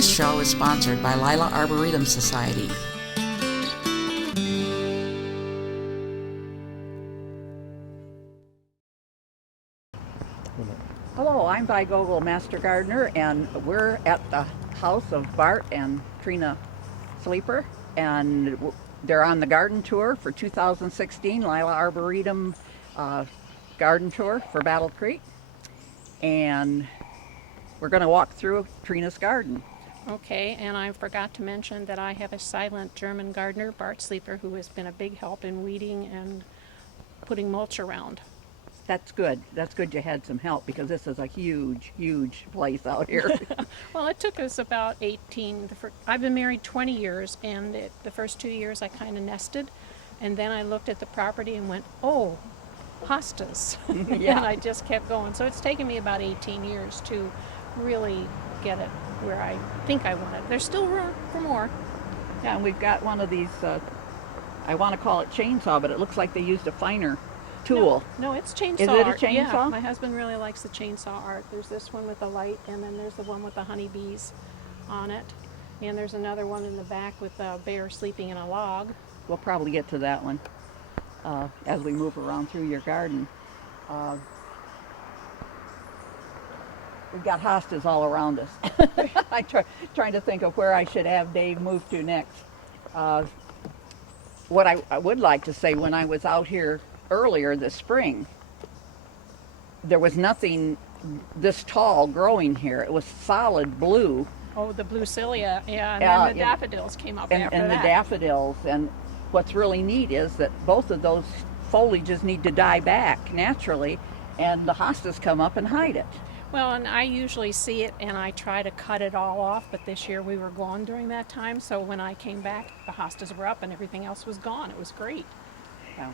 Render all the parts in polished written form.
This show is sponsored by Lila Arboretum Society. Hello, I'm Vi Gogol, Master Gardener, and we're at the house of Bart and Trina Sleper, and they're on the garden tour for 2016 Lila Arboretum garden tour for Battle Creek, and we're going to walk through Trina's garden. Okay, and I forgot to mention that I have a silent German gardener, Bart Sleper, who has been a big help in weeding and putting mulch around. That's good. That's good you had some help, because this is a huge, huge place out here. Well, it took us about 18. I've been married 20 years, and the first 2 years I kind of nested, and then I looked at the property and went, oh, hostas. Yeah. And I just kept going. So it's taken me about 18 years to really get it where I think I want it. There's still room for more. Yeah, and we've got one of these, I want to call it chainsaw, but it looks like they used a finer tool. No, it's chainsaw Is it a art. chainsaw? Yeah, my husband really likes the chainsaw art. There's this one with the light, and then there's the one with the honeybees on it. And there's another one in the back with a bear sleeping in a log. We'll probably get to that one as we move around through your garden. We've got hostas all around us. I'm trying to think of where I should have Dave move to next. What I would like to say, when I was out here earlier this spring, there was nothing this tall growing here. It was solid blue. Oh, the blue cilia, yeah, and then the daffodils came up after and that. the daffodils. And what's really neat is that both of those foliages need to die back naturally, and the hostas come up and hide it. Well, and I usually see it and I try to cut it all off, but this year we were gone during that time, so when I came back, the hostas were up and everything else was gone. It was great. Yeah.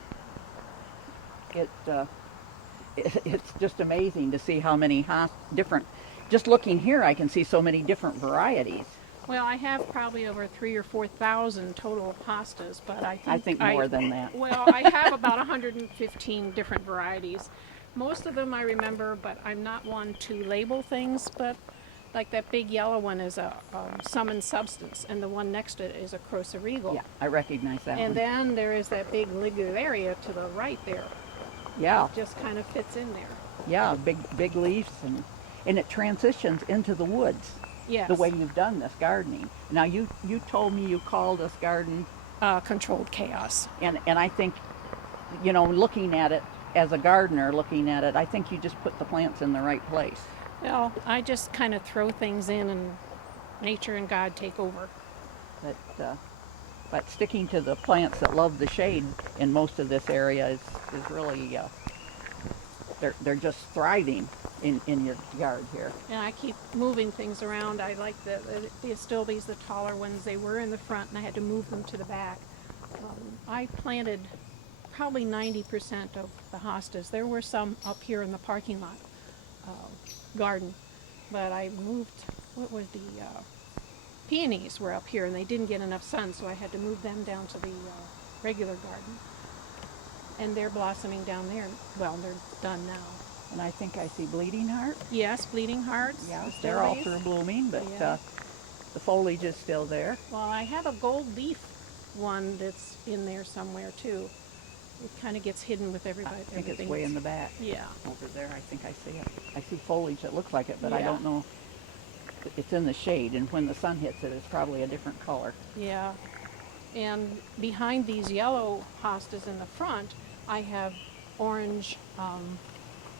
It's just amazing to see how many different, just looking here I can see so many different varieties. Well, I have probably over 3,000 or 4,000 total hostas, but I think more than that. Well, I have about 115 different varieties. Most of them I remember, but I'm not one to label things, but like that big yellow one is a summon substance, and the one next to it is a Crosa Regal. Yeah, I recognize that and one. then there is that big Ligularia to the right there. Yeah. It just kind of fits in there. Yeah, big leaves, and it transitions into the woods. Yes. The way you've done this gardening. Now you told me you called this garden Controlled chaos. and I think, you know, looking at it as a gardener, I think you just put the plants in the right place. Well, I just kind of throw things in and nature and God take over. But sticking to the plants that love the shade in most of this area is really, they're just thriving in your yard here. And I keep moving things around. I like the astilbes, the taller ones. They were in the front and I had to move them to the back. I planted probably 90% of the hostas. There were some up here in the parking lot garden, but I moved, what was the peonies were up here and they didn't get enough sun, so I had to move them down to the regular garden. And they're blossoming down there. Well, they're done now. And I think I see bleeding heart. Yes, bleeding hearts. Yeah, they're all through blooming, but Yeah. the foliage is still there. Well, I have a gold leaf one that's in there somewhere too. It kind of gets hidden with everybody. I think it's way in the back. Yeah. Over there, I think I see it. I see foliage that looks like it, but I Yeah. don't know. It's in the shade, and when the sun hits it, it's probably a different color. Yeah. And behind these yellow hostas in the front, I have orange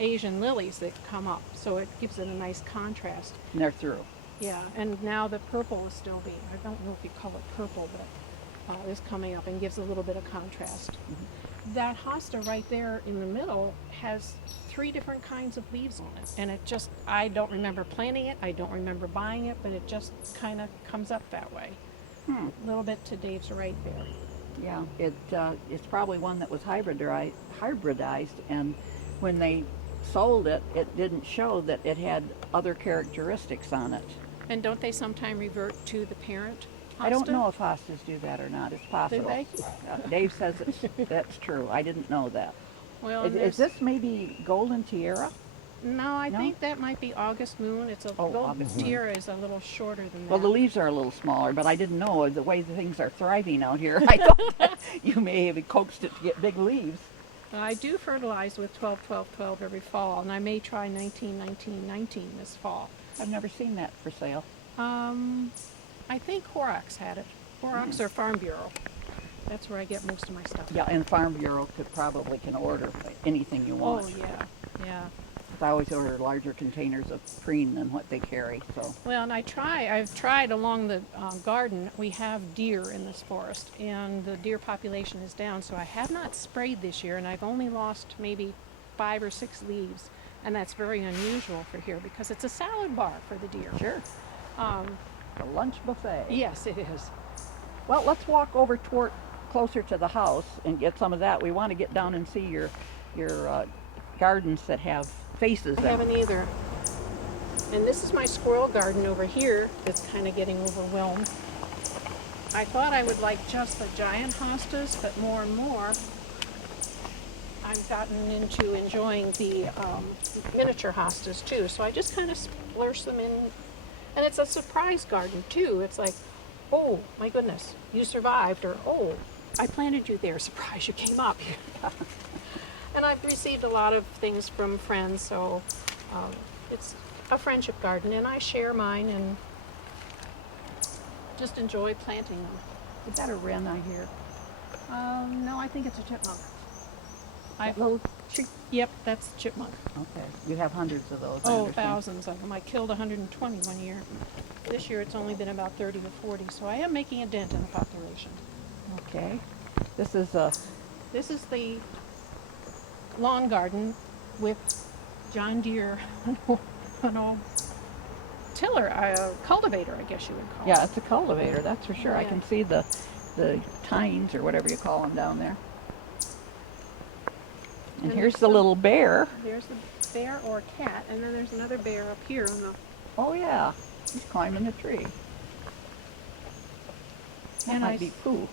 Asian lilies that come up, so it gives it a nice contrast. And they're through. Yeah, and now the purple is still being, I don't know if you call it purple, but is coming up and gives a little bit of contrast. Mm-hmm. That hosta right there in the middle has 3 different kinds of leaves on it, and it just, I don't remember planting it, I don't remember buying it, but it just kind of comes up that way. A little bit to Dave's right there. Yeah, it's probably one that was hybridized, and when they sold it, it didn't show that it had other characteristics on it. And don't they sometime revert to the parent hosta? I don't know if hostas do that or not. It's possible. they? Dave says that's true. I didn't know that. Well, Is this maybe Golden Tiara? No, I No? think that might be August moon. It's a Oh, little August moon. tier is a little shorter than that. Well, the leaves are a little smaller, but I didn't know the way the things are thriving out here. I thought that you may have coaxed it to get big leaves. I do fertilize with 12, 12, 12 every fall, and I may try 19, 19, 19 this fall. I've never seen that for sale. I think Horrocks had it. Horrocks or Farm Bureau. That's where I get most of my stuff. Yeah, and Farm Bureau probably can order anything you want. Oh, yeah, yeah. I always order larger containers of preen than what they carry. So. Well, and I've tried along the garden. We have deer in this forest, and the deer population is down, so I have not sprayed this year, and I've only lost maybe 5 or 6 leaves, and that's very unusual for here because it's a salad bar for the deer. Sure. A lunch buffet. Yes, it is. Well, let's walk over closer to the house and get some of that. We want to get down and see your gardens that have faces. I haven't either. And this is my squirrel garden over here that's kind of getting overwhelmed. I thought I would like just the giant hostas, but more and more I've gotten into enjoying the miniature hostas too. So I just kind of splurge them in. And it's a surprise garden too. It's like, oh my goodness, you survived, or oh, I planted you there, surprise, you came up. And I've received a lot of things from friends, so it's a friendship garden, and I share mine and just enjoy planting them. Is that a wren I hear? No, I think it's a chipmunk. Little Yep, that's a chipmunk. Okay. You have hundreds of those. I Oh, understand. thousands of them. I killed 120 one year. This year it's only been about 30 to 40, so I am making a dent in the population. Okay. This is This is the lawn garden with John Deere, an old tiller, cultivator, I guess you would call it. yeah, it's a cultivator. That's for sure. I Yeah. can see the tines or whatever you call them down there. And And here's it's the the- little bear. There's the bear or cat, and then there's another bear up here on the. Oh yeah, he's climbing the tree. That And might be Pooh,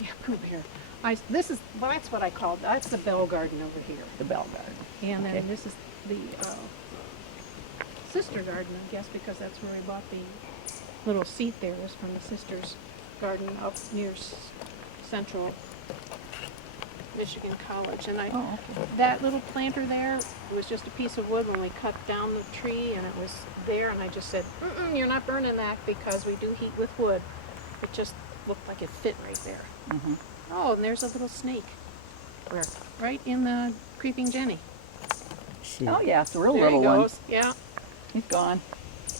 Yeah, Pooh Bear. That's what I call, that's the bell garden over here. the bell garden. And then Okay. this is the sister garden, I guess, because that's where we bought the little seat there, is from the sister's garden up near Central Michigan College. And Oh, okay. that little planter there was just a piece of wood when we cut down the tree, and it was there, and I just said, you're not burning that because we do heat with wood. It just looked like it fit right there. Mhm. Oh, and there's a little snake. Where? Right in the creeping Jenny. Oh yeah, it's a real There he little one. goes. Yeah. He's gone.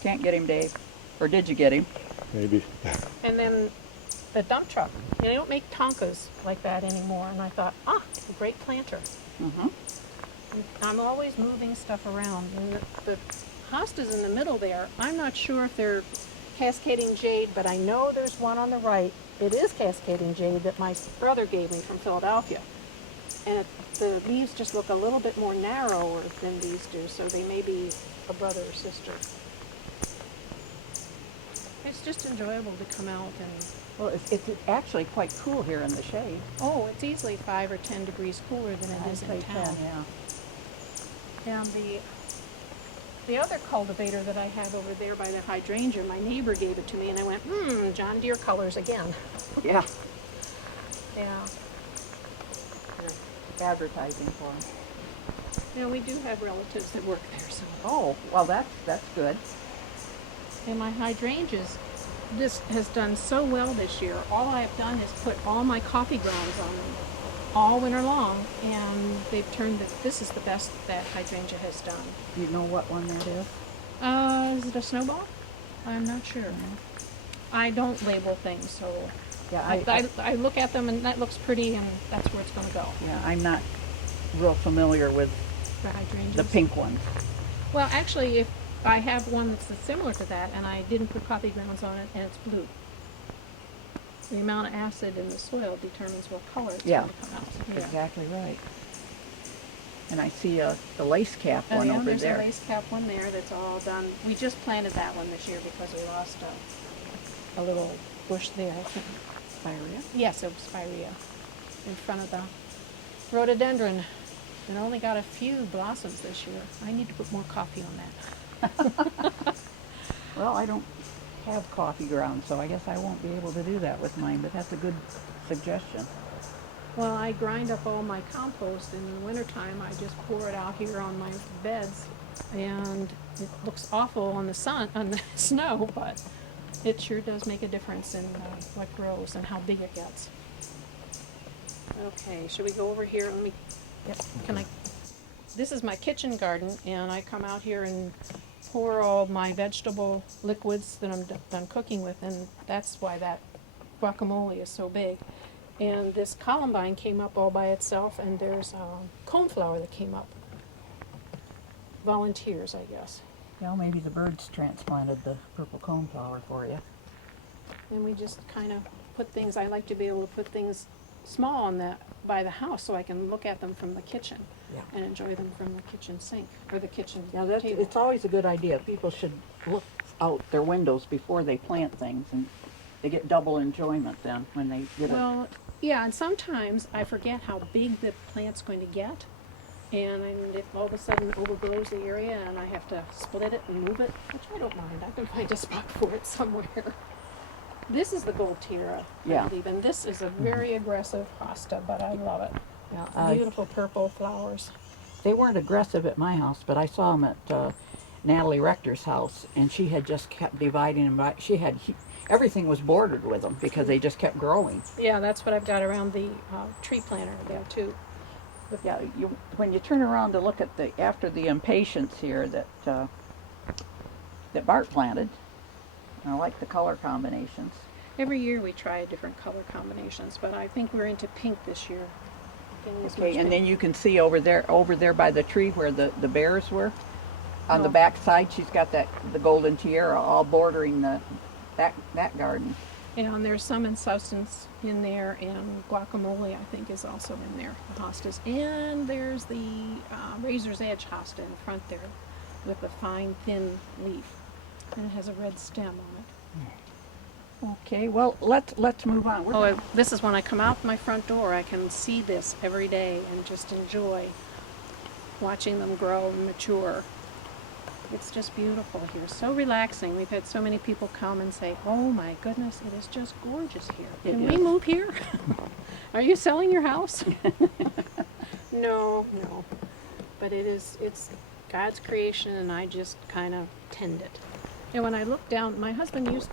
Can't get him, Dave. Or did you get him? Maybe. And then the dump truck. They don't make Tonkas like that anymore. And I thought, a great planter. Mm-hmm. I'm always moving stuff around. And the hostas in the middle there, I'm not sure if they're cascading jade, but I know there's one on the right. It is cascading jade that my brother gave me from Philadelphia. And the leaves just look a little bit more narrower than these do, so they may be a brother or sister. It's just enjoyable to come out and, Well, it's actually quite cool here in the shade. oh, it's easily 5 or 10 degrees cooler than it is in town. Yeah. And the other cultivator that I have over there by the hydrangea, my neighbor gave it to me, and I went, John Deere colors again. Yeah. Yeah. You're advertising for him. You know, we do have relatives that work there, so. Oh, well, that's good. And my hydrangeas, this has done so well this year. All I've done is put all my coffee grounds on them all winter long, and they've turned this is the best that hydrangea has done. Do you know what one that is? Is it a snowball? I'm not sure. I don't label things, so Yeah, I look at them and that looks pretty, and that's where it's going to go. yeah, I'm not real familiar with The hydrangeas. the pink ones. Well, actually, if I have one that's similar to that, and I didn't put coffee grounds on it, and it's blue. The amount of acid in the soil determines what color it's Yeah. going to come out. Yeah. Exactly right. And I see the lace cap And one yeah, over there's there. a lace cap one there that's all done. We just planted that one this year because we lost a little bush there. Spirea. Yes, it was spirea in front of the rhododendron It only got a few blossoms this year. I need to put more coffee on that. Well, I don't have coffee grounds, so I guess I won't be able to do that with mine, but that's a good suggestion. Well, I grind up all my compost in the wintertime. I just pour it out here on my beds, and it looks awful on the sun, on the snow, but it sure does make a difference in what grows and how big it gets. Okay, should we go over here? Let me, yep, can I? This is my kitchen garden, and I come out here and pour all my vegetable liquids that I'm done cooking with, and that's why that guacamole is so big. And this columbine came up all by itself, and there's coneflower that came up. Volunteers, I guess. Well, maybe the birds transplanted the purple coneflower for you. And we just kind of put things, I like to be able to put things small on that by the house so I can look at them from the kitchen and enjoy them from the kitchen sink or the kitchen table. It's always a good idea. People should look out their windows before they plant things, and they get double enjoyment then when they get Well, yeah, and sometimes I forget how big the plant's going to get, and if all of a sudden it overgrows the area and I have to split it and move it, which I don't mind. I can find a spot for it somewhere. This is the gold tiara, I believe, and this is a very aggressive hosta, but I love it. Yeah, beautiful purple flowers. They weren't aggressive at my house, but I saw them at Natalie Rector's house, and she had just kept dividing them. Everything was bordered with them because they just kept growing. Yeah, that's what I've got around the tree planter there too. But yeah, when you turn around to look at after the impatiens here that Bart planted, I like the color combinations. Every year we try different color combinations, but I think we're into pink this year. Okay, and then you can see over there by the tree where the bears were. On the back side, she's got the golden tiara all bordering that garden. Yeah, and there's some in substance in there, and guacamole I think is also in there, the hostas. And there's the razor's edge hosta in front there with a fine thin leaf, and it has a red stem on it. Okay, well let's move on. This is when I come out my front door. I can see this every day and just enjoy watching them grow and mature. It's just beautiful here, so relaxing. We've had so many people come and say, oh my goodness, it is just gorgeous here. Can we move here? Are you selling your house? No. But it's God's creation, and I just kind of tend it. And when I look down, my husband used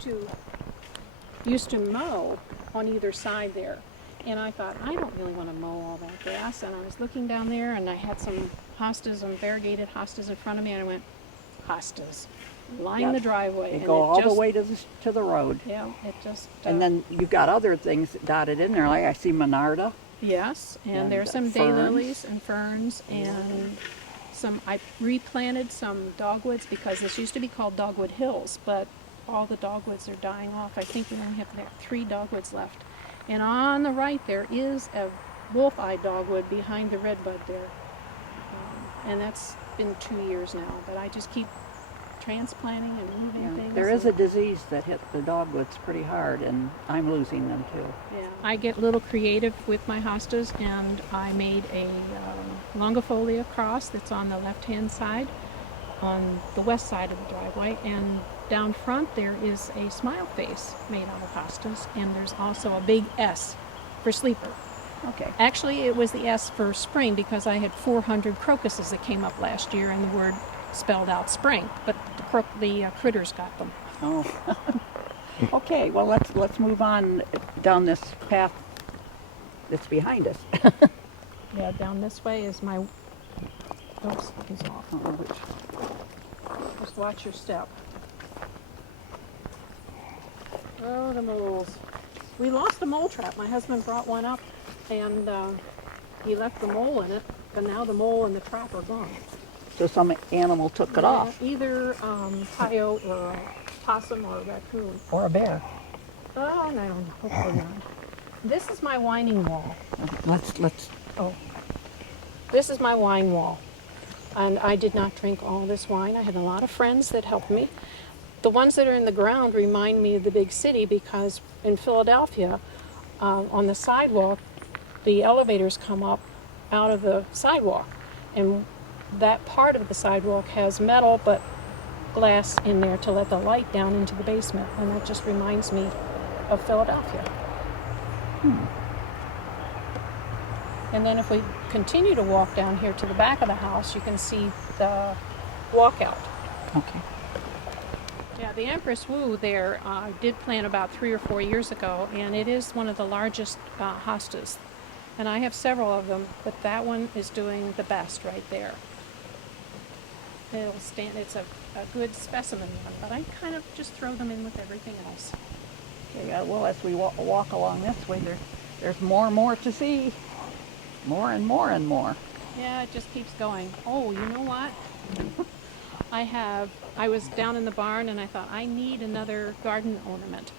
to mow on either side there. And I thought, I don't really want to mow all that grass. And I was looking down there, and I had some hostas, some variegated hostas in front of me, and I went, hostas, line the driveway. They go all the way to the road. Yeah, it just... and then you've got other things dotted in there, like I see monarda. Yes, and there's some daylilies and ferns, and I replanted some dogwoods because this used to be called Dogwood Hills, but all the dogwoods are dying off. I think we only have 3 dogwoods left. And on the right there is a wolf-eyed dogwood behind the redbud there. And that's been 2 years now, but I just keep transplanting and moving things. There is a disease that hit the dogwoods pretty hard, and I'm losing them too. Yeah, I get a little creative with my hostas, and I made a longifolia cross that's on the left-hand side, on the west side of the driveway, and down front there is a smile face made out of hostas, and there's also a big S for Sleper. Okay. Actually, it was the S for spring because I had 400 crocuses that came up last year, and the word spelled out spring, but the critters got them. Oh. Okay, well let's move on down this path that's behind us. Yeah, down this way is my... Oops, he's off. Just watch your step. Oh, the moles. We lost a mole trap. My husband brought one up, and he left the mole in it, but now the mole and the trap are gone. So some animal took it off. Either coyote or a possum or a raccoon. Or a bear. Oh, no, hopefully not. This is my whining wall. This is my wine wall. And I did not drink all this wine. I had a lot of friends that helped me. The ones that are in the ground remind me of the big city because in Philadelphia, on the sidewalk, the elevators come up out of the sidewalk. And that part of the sidewalk has metal but glass in there to let the light down into the basement, and that just reminds me of Philadelphia. And then if we continue to walk down here to the back of the house, you can see the walkout. Okay. Yeah, the Empress Wu there did plant about 3 or 4 years ago, and it is one of the largest hostas. And I have several of them, but that one is doing the best right there. It'll stand. It's a good specimen one, but I kind of just throw them in with everything else. Okay, well, as we walk along this way, there's more and more to see. More and more and more. Yeah, it just keeps going. Oh, you know what? I was down in the barn and I thought I need another garden ornament.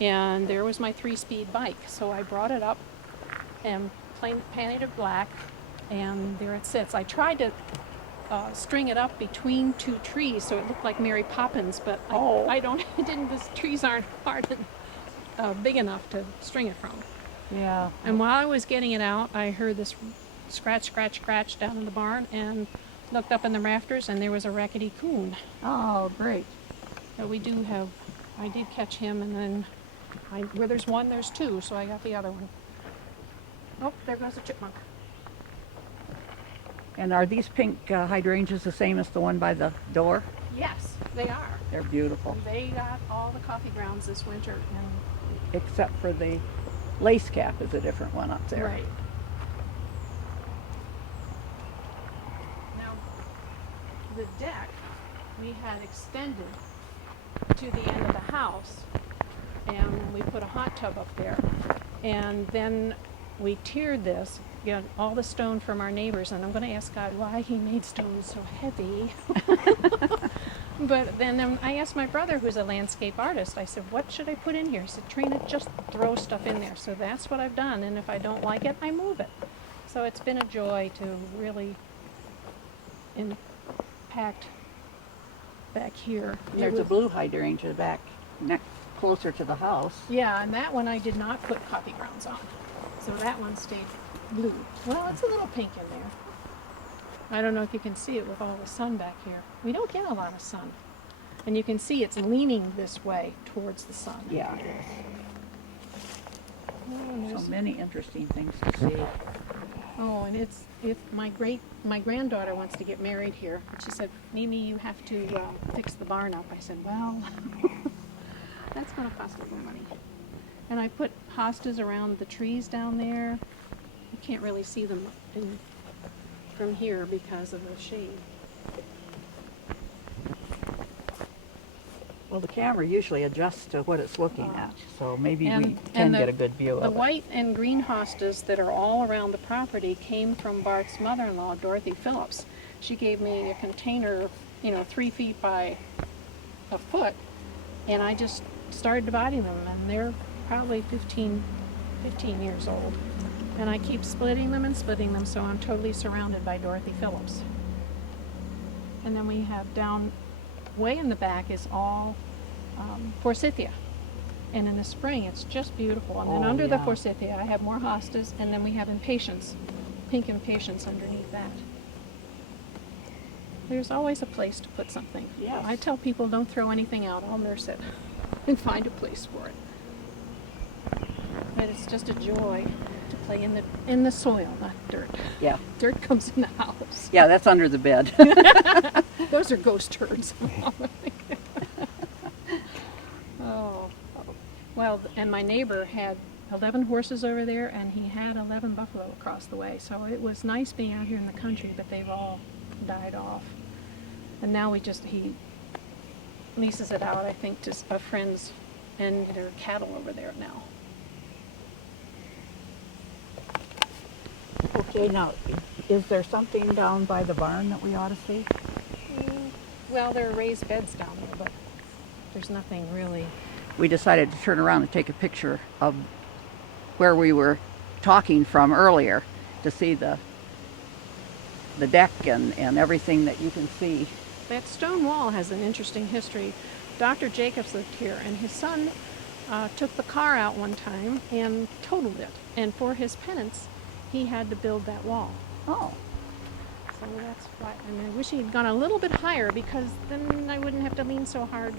And there was my 3-speed bike. So I brought it up and painted it black, and there it sits. I tried to string it up between 2 trees so it looked like Mary Poppins, but I don't, the trees aren't hard and big enough to string it from. Yeah. And while I was getting it out, I heard this scratch, scratch, scratch down in the barn, and looked up in the rafters, and there was a rackety coon. Oh, great. So I did catch him, and then where there's one, there's 2, so I got the other one. Oh, there goes a chipmunk. And are these pink hydrangeas the same as the one by the door? Yes, they are. They're beautiful. They got all the coffee grounds this winter, and Except for the lace cap is a different one up there. right. Now, the deck we had extended to the end of the house, and we put a hot tub up there. And then we tiered this, all the stone from our neighbors, and I'm going to ask God why he made stone so heavy. But then I asked my brother, who's a landscape artist, I said, what should I put in here? He said, Trina, just throw stuff in there. So that's what I've done, and if I don't like it, I move it. So it's been a joy to really impact back here. There's a blue hydrangea back closer to the house. Yeah, and that one I did not put coffee grounds on. So that one stayed blue. Well, it's a little pink in there. I don't know if you can see it with all the sun back here. We don't get a lot of sun. And you can see it's leaning this way towards the sun. Yeah. Oh, and So there's- many interesting things to see. oh, and if my granddaughter wants to get married here, and she said, Mimi, you have to fix the barn up. I said, well, that's going to cost a little money. And I put hostas around the trees down there. You can't really see them from here because of the shade. Well, the camera usually adjusts to what it's looking at, so maybe we And can the- get a good view The of it. white and green hostas that are all around the property came from Bart's mother-in-law, Dorothy Phillips. She gave me a container, 3 feet by a foot, and I just started dividing them, and they're probably 15 years old. And I keep splitting them, so I'm totally surrounded by Dorothy Phillips. And then we have down way in the back is all forsythia. And in the spring, it's just beautiful. And then Oh, under the yeah. forsythia, I have more hostas, and then we have impatiens, pink impatiens underneath that. There's always a place to put something. Yes. I tell people, don't throw anything out. I'll nurse it and find a place for it. But it's just a joy to play in the soil, not dirt. Yeah. Dirt comes in the house. Yeah, that's under the bed. Those are ghost turds. Oh. Well, and my neighbor had 11 horses over there, and he had 11 buffalo across the way. So it was nice being out here in the country, but they've all died off. And now he leases it out, I think, to friends and their cattle over there now. Okay, now, is there something down by the barn that we ought to see? Well, there are raised beds down there, but there's nothing really. We decided to turn around and take a picture of where we were talking from earlier to see the deck and everything that you can see. That stone wall has an interesting history. Dr. Jacobs lived here, and his son took the car out one time and totaled it. And for his penance, he had to build that wall. Oh, So that's why, and I wish he'd gone a little bit higher because then I wouldn't have to lean so hard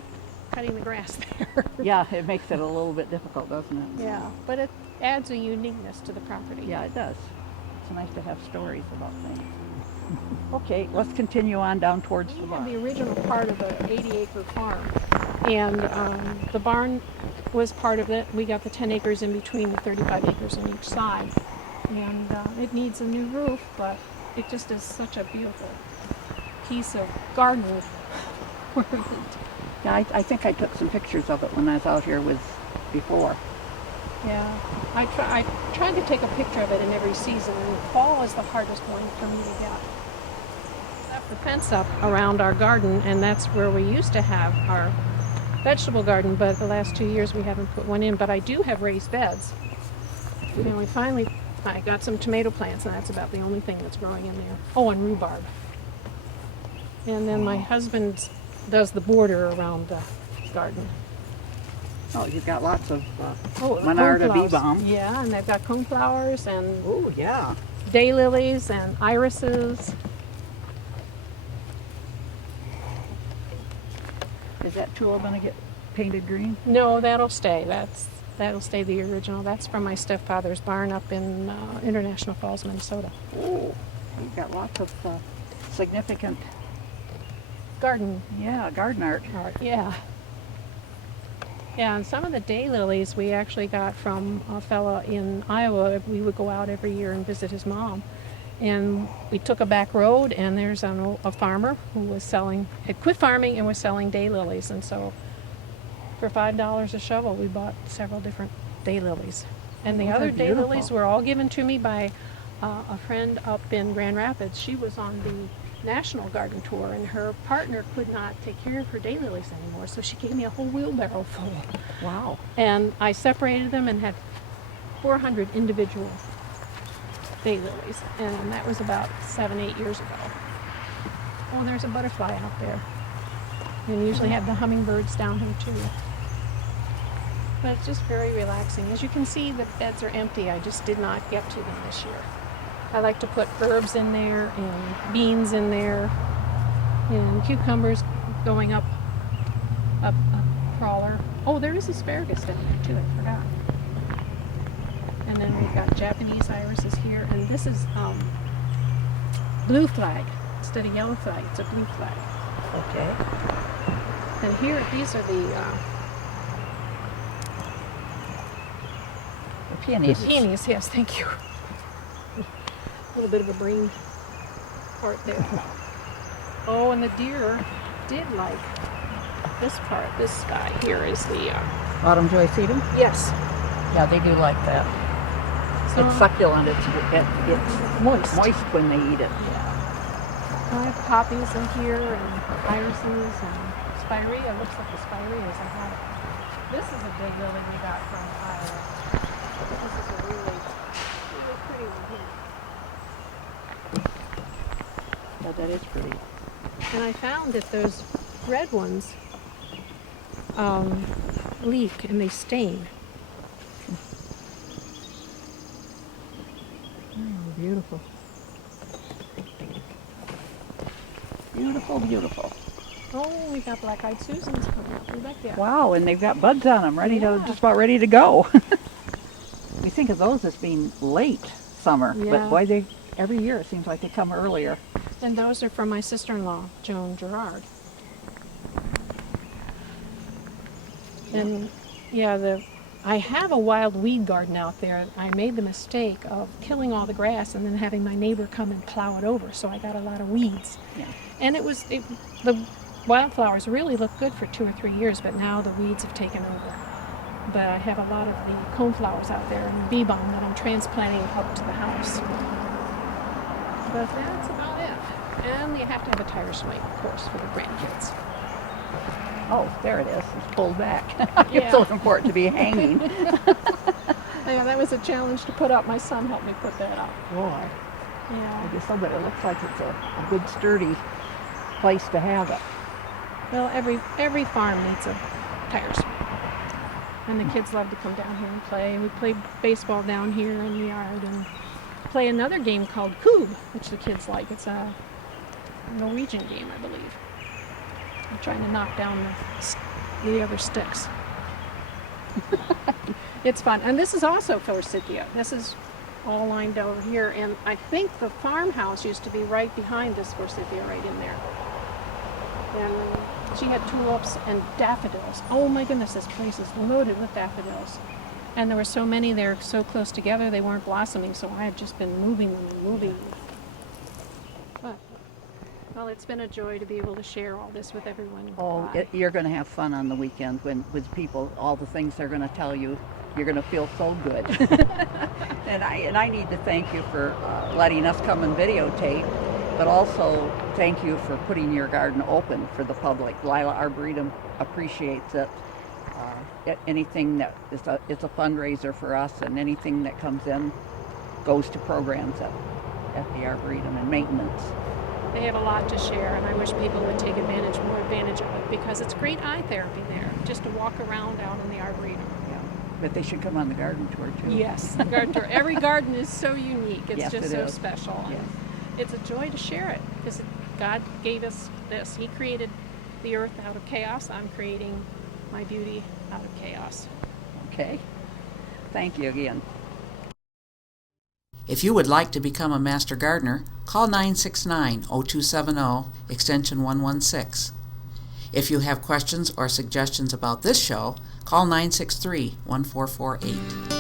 cutting the grass there. Yeah, it makes it a little bit difficult, doesn't it? Yeah, but it adds a uniqueness to the property. Yeah, it does. It's nice to have stories about things. Okay, let's continue on down towards the We barn. had the original part of the 80-acre farm, and the barn was part of it. We got the 10 acres in between, the 35 acres on each side, and it needs a new roof, but it just is such a beautiful piece of garden. Yeah, I think I took some pictures of it when I was out here before. Yeah, I tried to take a picture of it in every season, and fall is the hardest one for me to get. Left the fence up around our garden, and that's where we used to have our vegetable garden, but the last 2 years we haven't put one in. But I do have raised beds. And I got some tomato plants, and that's about the only thing that's growing in there. Oh, and rhubarb. And then my husband does the border around the garden. Oh, you've got lots of Oh, Monarda bee coneflowers. balm. Yeah, and they've got coneflowers and Oh, yeah. daylilies and irises. Is that tulip going to get painted green? No, that'll stay. That'll stay the original. That's from my stepfather's barn up in International Falls, Minnesota. Oh, you've got lots of significant, Garden garden art. art, yeah. Yeah, and some of the daylilies we actually got from a fella in Iowa. We would go out every year and visit his mom. And we took a back road, and there's a farmer who had quit farming and was selling daylilies. And so for $5 a shovel, we bought several different daylilies. And the Those other are beautiful. daylilies were all given to me by a friend up in Grand Rapids. She was on the National Garden Tour, and her partner could not take care of her daylilies anymore, so she gave me a whole wheelbarrow full. Wow. And I separated them and had 400 individual daylilies, and that was about 7-8 years ago. Oh, there's a butterfly out there. And usually have the hummingbirds down here too. But it's just very relaxing. As you can see, the beds are empty. I just did not get to them this year. I like to put herbs in there and beans in there and cucumbers going up a crawler. Oh, there is asparagus down there too, I forgot. And then we've got Japanese irises here, and this is blue flag instead of yellow flag. It's a blue flag. Okay. And here, these are the Peonies. peonies. Yes, thank you. A little bit of a brain part there. Oh, and the deer did like this part. This guy here is the Autumn joy sedum? yes. Yeah, they do like that. So, It's succulent. It's moist. moist when they eat it. I have poppies in here and irises and spirea. Looks like the spireas I have. This is a big lily we got from Iowa. This is a really, really pretty one here. Yeah, that is pretty. And I found that those red ones leak and they stain. Oh, beautiful. Beautiful, beautiful. Oh, we got black-eyed Susans coming up. We like that. Wow, and they've got buds on them, Yeah. just about ready to go. We think of those as being late summer, Yeah. but boy, every year it seems like they come earlier. And those are from my sister-in-law, Joan Gerard. And yeah, I have a wild weed garden out there. I made the mistake of killing all the grass and then having my neighbor come and plow it over, so I got a lot of weeds. Yeah. And the wildflowers really look good for 2 or 3 years, but now the weeds have taken over. But I have a lot of the coneflowers out there and bee balm that I'm transplanting up to the house. But that's about it. And you have to have a tire swing, of course, for the grandkids. Oh, there it is. It's pulled back. Yeah. It's so important to be hanging. Yeah, that was a challenge to put up. My son helped me put that up. Boy, I Yeah. guess so, but it looks like it's a good sturdy place to have it. Well, every farm needs a tire swing. And the kids love to come down here and play. We play baseball down here in the yard and play another game called Coob, which the kids like. It's a Norwegian game, I believe. I'm trying to knock down the other sticks. It's fun. And this is also forsythia. This is all lined over here. And I think the farmhouse used to be right behind this forsythia right in there. And she had tulips and daffodils. Oh my goodness, this place is loaded with daffodils. And there were so many there so close together they weren't blossoming, so I had just been moving them and moving them. But, well, it's been a joy to be able to share all this with everyone. Oh, you're going to have fun on the weekend with people, all the things they're going to tell you. You're going to feel so good. and I need to thank you for letting us come and videotape, but also thank you for putting your garden open for the public. Lila Arboretum appreciates it. Anything that it's a fundraiser for us, and anything that comes in goes to programs at the Arboretum and maintenance. They have a lot to share, and I wish people would take more advantage of it, because it's great eye therapy there, just to walk around out in the Arboretum. Yeah, but they should come on the garden tour too. Yes, the garden tour. Every garden is so unique. It's Yes, just it so is. special. Yes. It's a joy to share it, because God gave us this. He created the earth out of chaos. I'm creating my beauty out of chaos. Okay. Thank you again. If you would like to become a Master Gardener, call 969-0270, extension 116. If you have questions or suggestions about this show, call 963-1448.